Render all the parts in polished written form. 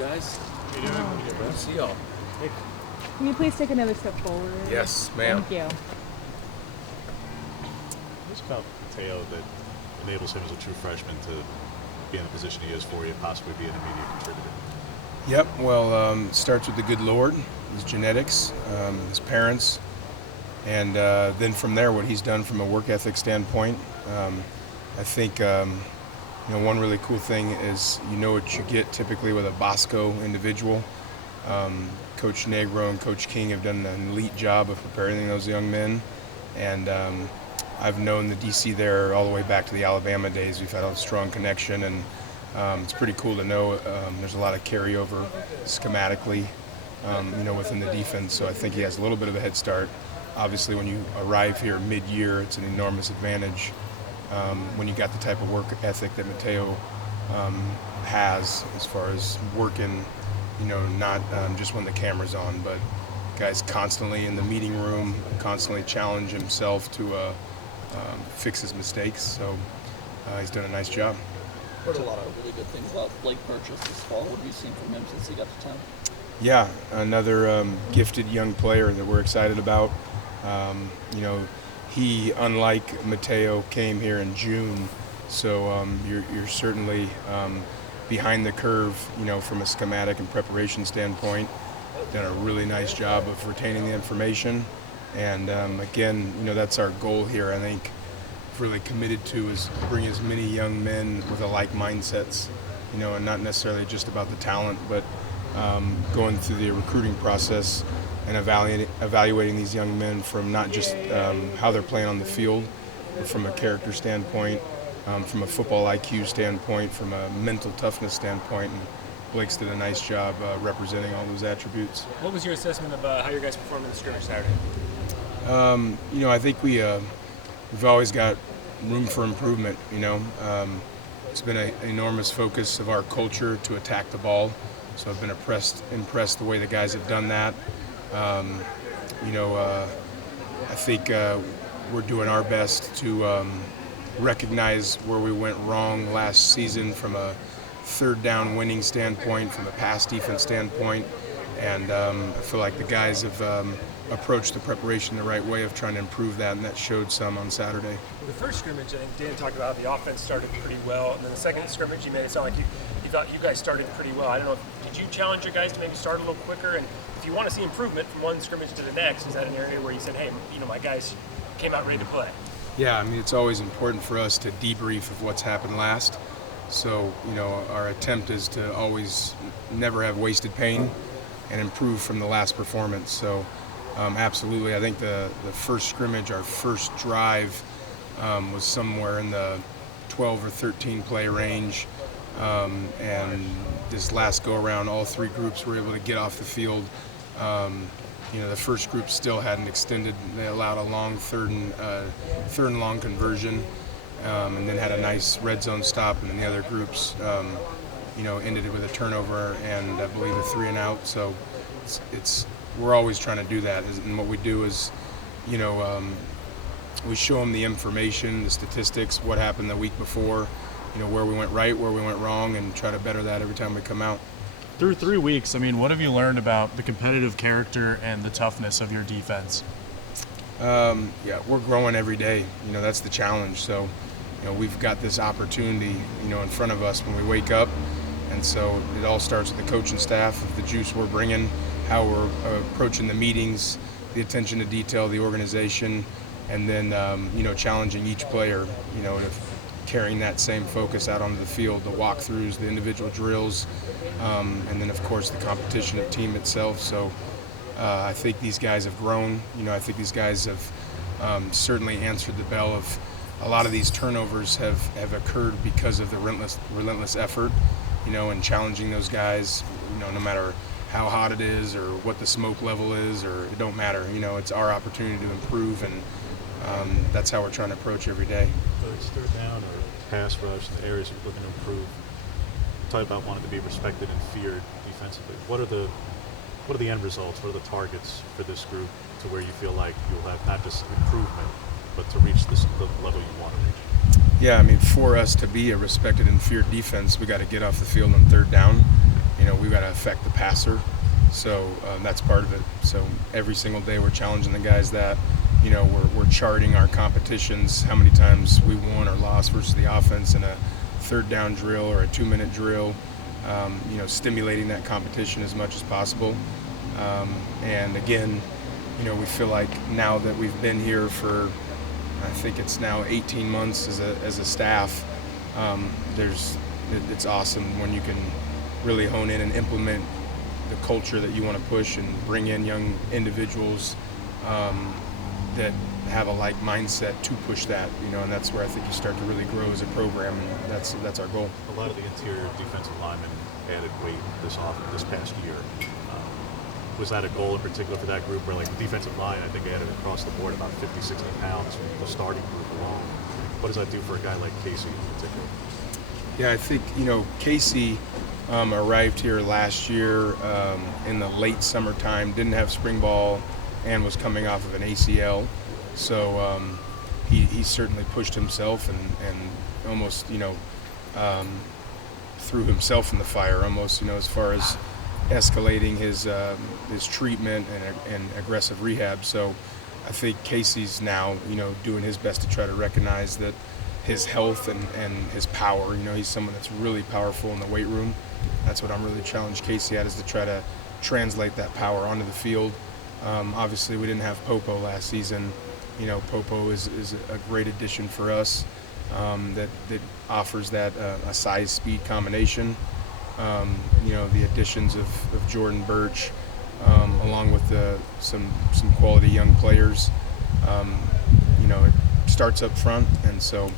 guys. How you doing? Good to see y'all. Can you please take another step forward? Yes, ma'am. Thank you. What's about Mateo that enables him as a true freshman to be in the position he is for you, possibly be an immediate contributor? Yep, well, it starts with the good Lord, his genetics, his parents, and then from there what he's done from a work ethic standpoint. I think one really cool thing is what you get typically with a Bosco individual. Coach Negro and Coach King have done an elite job of preparing those young men, and I've known the DC there all the way back to the Alabama days. We've had a strong connection, and it's pretty cool to know there's a lot of carryover schematically, within the defense. So I think he has a little bit of a head start. Obviously, when you arrive here mid-year, it's an enormous advantage when you got the type of work ethic that Mateo has as far as working, not just when the camera's on, but guys constantly in the meeting room, constantly challenge himself to fix his mistakes. So he's done a nice job. Heard a lot of really good things about Blake Purchase this fall. What have you seen from him since he got to town? Yeah, another gifted young player that we're excited about. He, unlike Mateo, came here in June, so you're certainly behind the curve, from a schematic and preparation standpoint. Done a really nice job of retaining the information, and again, that's our goal here. I think really committed to is bring as many young men with alike mindsets, and not necessarily just about the talent, but going through the recruiting process and evaluating these young men from not just how they're playing on the field, but from a character standpoint, from a football IQ standpoint, from a mental toughness standpoint. And Blake's did a nice job representing all those attributes. What was your assessment of how your guys performed in the scrimmage Saturday? I think we've always got room for improvement. It's been an enormous focus of our culture to attack the ball. So I've been impressed the way the guys have done that. I think we're doing our best to recognize where we went wrong last season from a third down winning standpoint, from a pass defense standpoint, and I feel like the guys have approached the preparation the right way of trying to improve that, and that showed some on Saturday. The first scrimmage, I think Dan talked about how the offense started pretty well, and then the second scrimmage, you made it sound like you thought you guys started pretty well. I don't know, did you challenge your guys to maybe start a little quicker? And if you want to see improvement from one scrimmage to the next, is that an area where you said, hey, my guys came out ready to play? Yeah, it's always important for us to debrief of what's happened last. So, our attempt is to always never have wasted pain and improve from the last performance. So, absolutely, I think the first scrimmage, our first drive, was somewhere in the 12 or 13 play range. And this last go-around, all three groups were able to get off the field. The first group still hadn't extended. They allowed a long third and long conversion, and then had a nice red zone stop. And then the other groups, ended it with a turnover and I believe a 3 and out. So we're always trying to do that. And what we do is, we show them the information, the statistics, what happened the week before, where we went right, where we went wrong, and try to better that every time we come out. Through 3 weeks, what have you learned about the competitive character and the toughness of your defense? We're growing every day. That's the challenge. So, we've got this opportunity, in front of us when we wake up. And so it all starts with the coaching staff, the juice we're bringing, how we're approaching the meetings, the attention to detail, the organization, and then, challenging each player, and carrying that same focus out onto the field, the walkthroughs, the individual drills, and then, of course, the competition of the team itself. So I think these guys have grown. I think these guys have certainly answered the bell of a lot of these turnovers have occurred because of the relentless effort, and challenging those guys, no matter how hot it is or what the smoke level is, or it don't matter. It's our opportunity to improve, and that's how we're trying to approach every day. Whether it's third down or pass rush, the areas you're looking to improve, talk about wanting to be respected and feared defensively. What are the end results? What are the targets for this group to where you feel like you'll have not just improvement, but to reach the level you want to reach? Yeah, for us to be a respected and feared defense, we got to get off the field on third down. we've got to affect the passer. So that's part of it. So every single day we're challenging the guys that, we're charting our competitions, how many times we won or lost versus the offense in a third down drill or a 2-minute drill, stimulating that competition as much as possible. And again, we feel like now that we've been here for, I think it's now 18 months as a staff, it's awesome when you can really hone in and implement the culture that you want to push and bring in young individuals that have a like mindset to push that, and that's where I think you start to really grow as a program, and that's our goal. A lot of the interior defensive linemen added weight this past year. Was that a goal in particular for that group, where like the defensive line, I think added across the board about 50, 60 pounds from the starting group alone? What does that do for a guy like Casey in particular? Yeah, I think, Casey arrived here last year in the late summertime, didn't have spring ball, and was coming off of an ACL. So he certainly pushed himself and almost, threw himself in the fire almost, as far as escalating his treatment and aggressive rehab. So I think Casey's now, doing his best to try to recognize that his health and his power, he's someone that's really powerful in the weight room. That's what I'm really challenged Casey at, is to try to translate that power onto the field. Obviously we didn't have Popo last season. Popo is a great addition for us, that offers that a size-speed combination. The additions of Jordan Birch, along with some quality young players. It starts up front, and so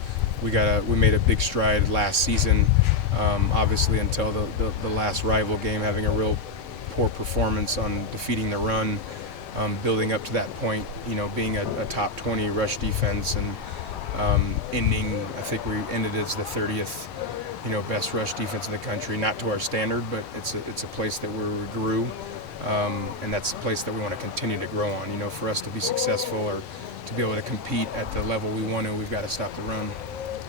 we made a big stride last season. Obviously, until the last rival game, having a real poor performance on defeating the run, building up to that point, being a top 20 rush defense, and I think we ended as the 30th. Best rush defense in the country. Not to our standard, but it's a place that we grew, and that's a place that we want to continue to grow on. For us to be successful or to be able to compete at the level we want to, we've got to stop the run.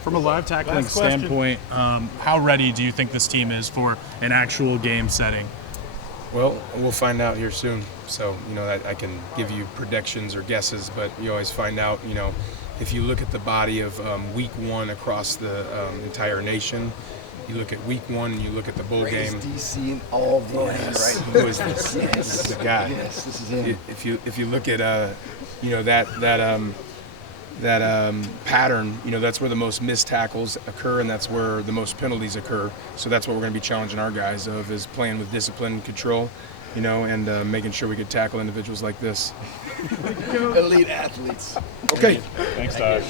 From a live tackling standpoint, how ready do you think this team is for an actual game setting? Well, we'll find out here soon. So, I can give you predictions or guesses, but you always find out, if you look at the body of week one across the entire nation, you look at week one and you look at the bowl game. DC and all of the land, right? Who is this? Yes. This is the guy. Yes, this is him. If you look at that pattern, that's where the most missed tackles occur, and that's where the most penalties occur. So that's what we're going to be challenging our guys of, is playing with discipline, control, and making sure we can tackle individuals like this. Elite athletes. Okay. Thanks, Tosh.